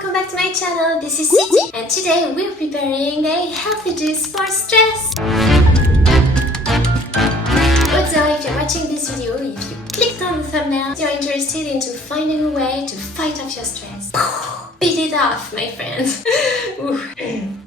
welcome back to my channel. This is City and today we're preparing a healthy juice for stress. Also, if you're watching this video, if you clicked on the thumbnail, you're interested into finding a way to fight off your stress. Beat it off, my friends.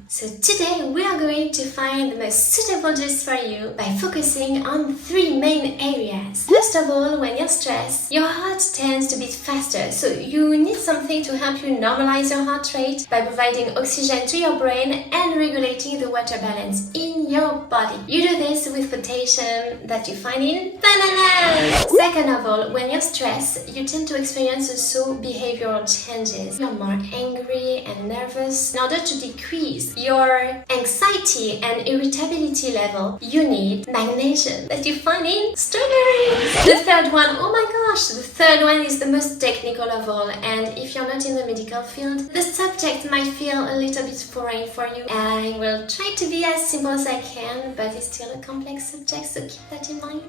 So today we are going to find the most suitable juice for you by focusing on 3 main areas. First of all, when you're stressed, your heart tends to beat faster, so you need something to help you normalize your heart rate by providing oxygen to your brain and regulating the water balance in your body. You do this with potassium that you find in bananas. Second of all, when you're stressed, you tend to experience also behavioral changes. You're more angry and nervous. In order to decrease your anxiety and irritability level, you need magnesium that you find in strawberries. The third one, oh my gosh, the third one is the most technical of all, and if you're not in the medical field, the subject might feel a little bit foreign for you. I will try to be as simple as I can, but it's still a complex subject, so keep that in mind.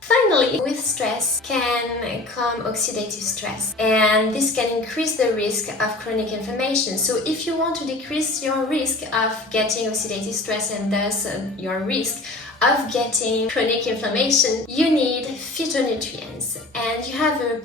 Finally, with stress can come oxidative stress, and this can increase the risk of chronic inflammation. So if you want to decrease your risk of getting oxidative stress and thus your risk of getting chronic inflammation, you need phytonutrients, and you have a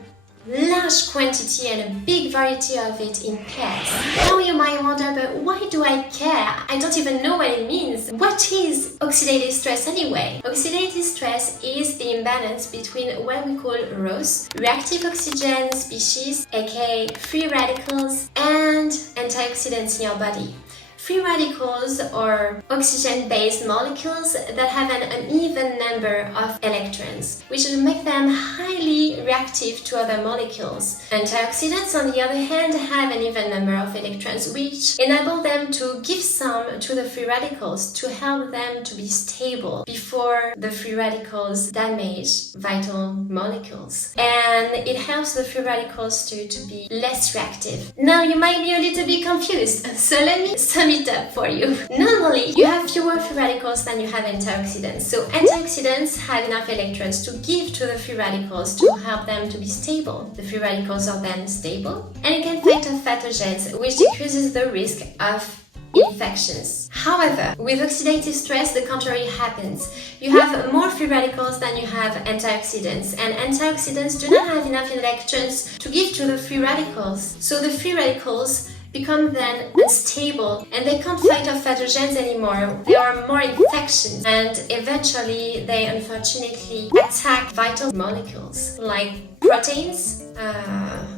large quantity and a big variety of it in pears. Now you might wonder, but why do I care? I don't even know what it means. What is oxidative stress anyway? Oxidative stress is the imbalance between what we call ROS, reactive oxygen species, aka free radicals, and antioxidants in your body. Free radicals are oxygen-based molecules that have an uneven number of electrons, which make them highly reactive to other molecules. Antioxidants, on the other hand, have an even number of electrons, which enable them to give some to the free radicals to help them to be stable before the free radicals damage vital molecules. And it helps the free radicals to be less reactive. Now you might be a little bit confused, so let me sum it up for you. Normally, you have fewer free radicals than you have antioxidants. So antioxidants have enough electrons to give to the free radicals to help them to be stable. The free radicals are then stable and it can fight off pathogens, which decreases the risk of infections. However, with oxidative stress, the contrary happens. You have more free radicals than you have antioxidants, and antioxidants do not have enough electrons to give to the free radicals. So the free radicals become then unstable and they can't fight off pathogens anymore. There are more infections and eventually they unfortunately attack vital molecules like proteins,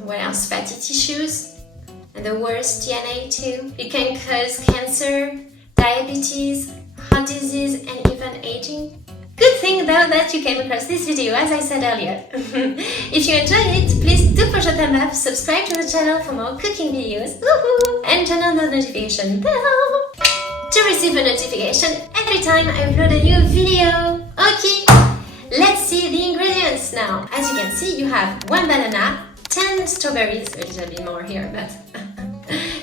what else, fatty tissues, and the worst, DNA too. It can cause cancer, diabetes, heart disease, and even aging. Good thing though that you came across this video, as I said earlier. If you enjoyed it, please do push a thumb up, subscribe to the channel for more cooking videos, and turn on the notification bell to receive a notification every time I upload a new video. Okay, let's see the ingredients now. As you can see, you have 1 banana, 10 strawberries, a little bit more here, but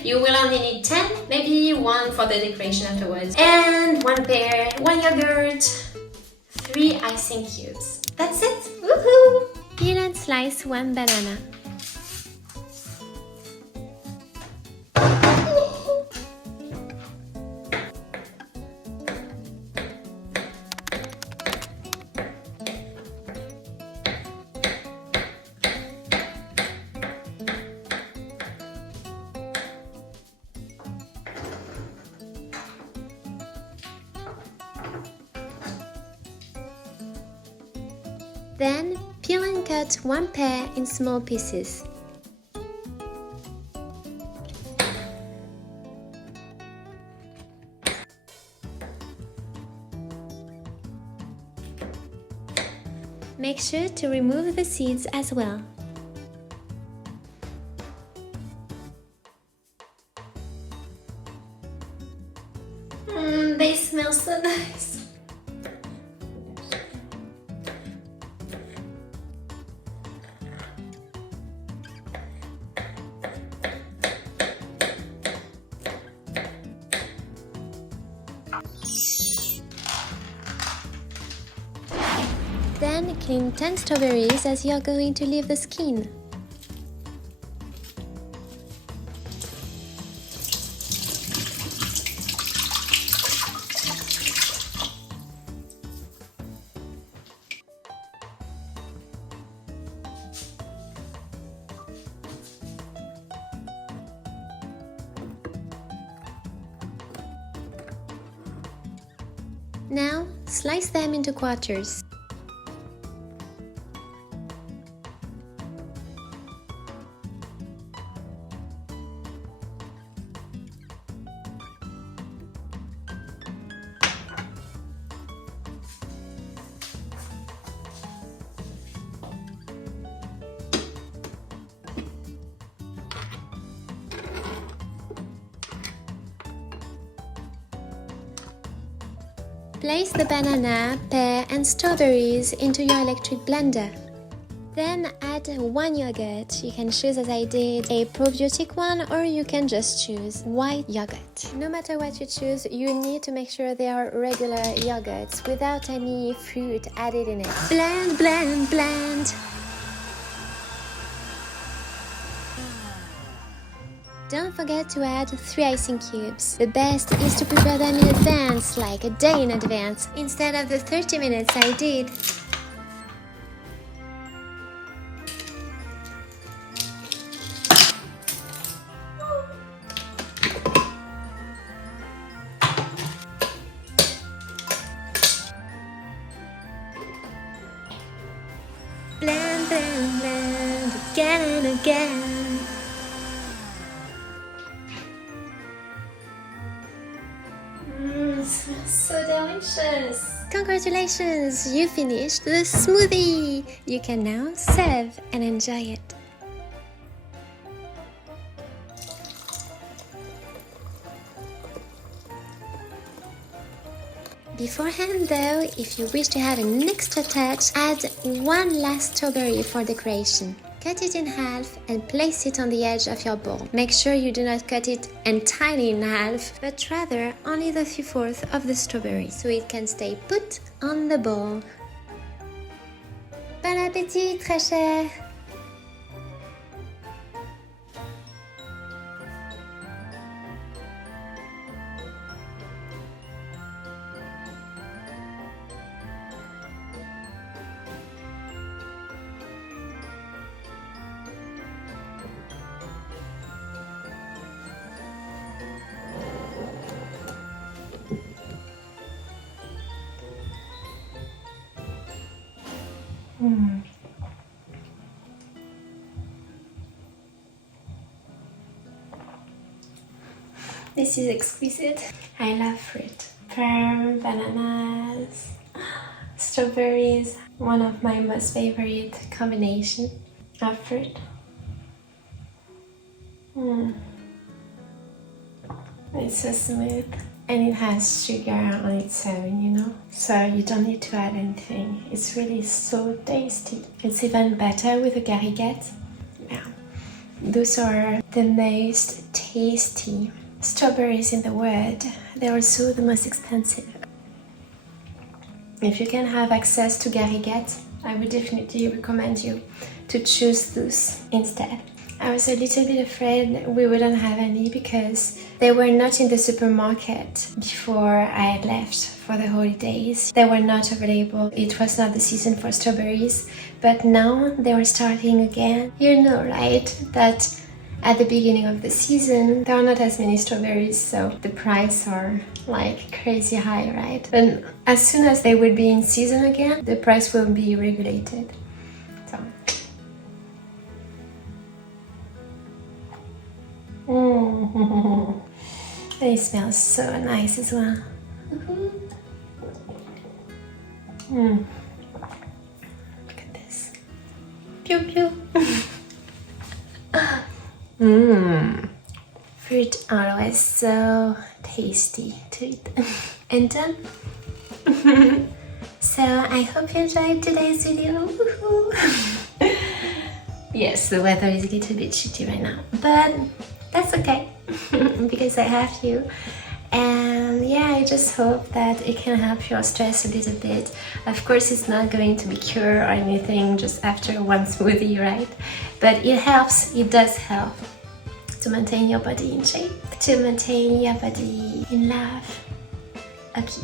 you will only need 10, maybe 1 for the decoration afterwards, and 1 pear, 1 yogurt, 3 icing cubes. That's it! Woohoo! Peel and slice 1 banana. Then, peel and cut 1 pear in small pieces. Make sure to remove the seeds as well. They smell so nice. Then clean 10 strawberries as you are going to leave the skin. Now, slice them into quarters. Place the banana, pear and strawberries into your electric blender. Then add 1 yogurt. You can choose, as I did, a probiotic one, or you can just choose white yogurt. No matter what you choose, you need to make sure they are regular yogurts without any fruit added in it. Blend, blend, blend. Don't forget to add 3 icing cubes. The best is to prepare them in advance, like a day in advance, instead of the 30 minutes I did. Blend, blend, blend, again and again. So delicious! Congratulations! You finished the smoothie! You can now serve and enjoy it. Beforehand though, if you wish to have an extra touch, add 1 last strawberry for decoration. Cut it in half and place it on the edge of your bowl. Make sure you do not cut it entirely in half, but rather only the 3/4 of the strawberry, so it can stay put on the bowl. Bon appétit, très cher! This is exquisite. I love fruit. Pear, bananas, strawberries. One of my most favorite combination of fruit. It's so smooth. And it has sugar on its own, you know, so you don't need to add anything. It's really so tasty. It's even better with a Gariguette. Yeah, those are the most tasty strawberries in the world. They're also the most expensive. If you can have access to Gariguette, I would definitely recommend you to choose those instead. I was a little bit afraid we wouldn't have any because they were not in the supermarket before I had left for the holidays. They were not available. It was not the season for strawberries, but now they were starting again. You know, right, that at the beginning of the season there are not as many strawberries, so the price are like crazy high, right? And as soon as they will be in season again, the price will be regulated. So it smells so nice as well. Look at this. Pew pew. Fruit are always so tasty to eat. And done. So I hope you enjoyed today's video. Yes, the weather is a little bit shitty right now, but that's okay because I have you. And yeah, I just hope that it can help your stress a little bit. Of course, it's not going to be cure or anything just after one smoothie, right? But it helps, it does help to maintain your body in shape, to maintain your body in love. Okay.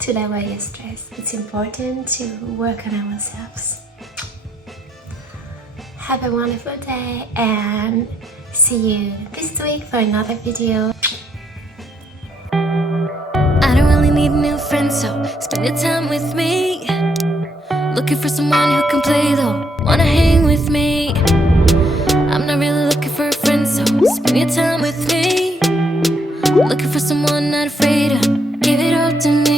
To lower your stress. It's important to work on ourselves. Have a wonderful day and see you this week for another video. I don't really need need a new friend, so spend your time with me. Looking for someone who can play though, wanna hang with me. I'm not really looking for a friend, so spend your time with me. Looking for someone not afraid to give it all to me.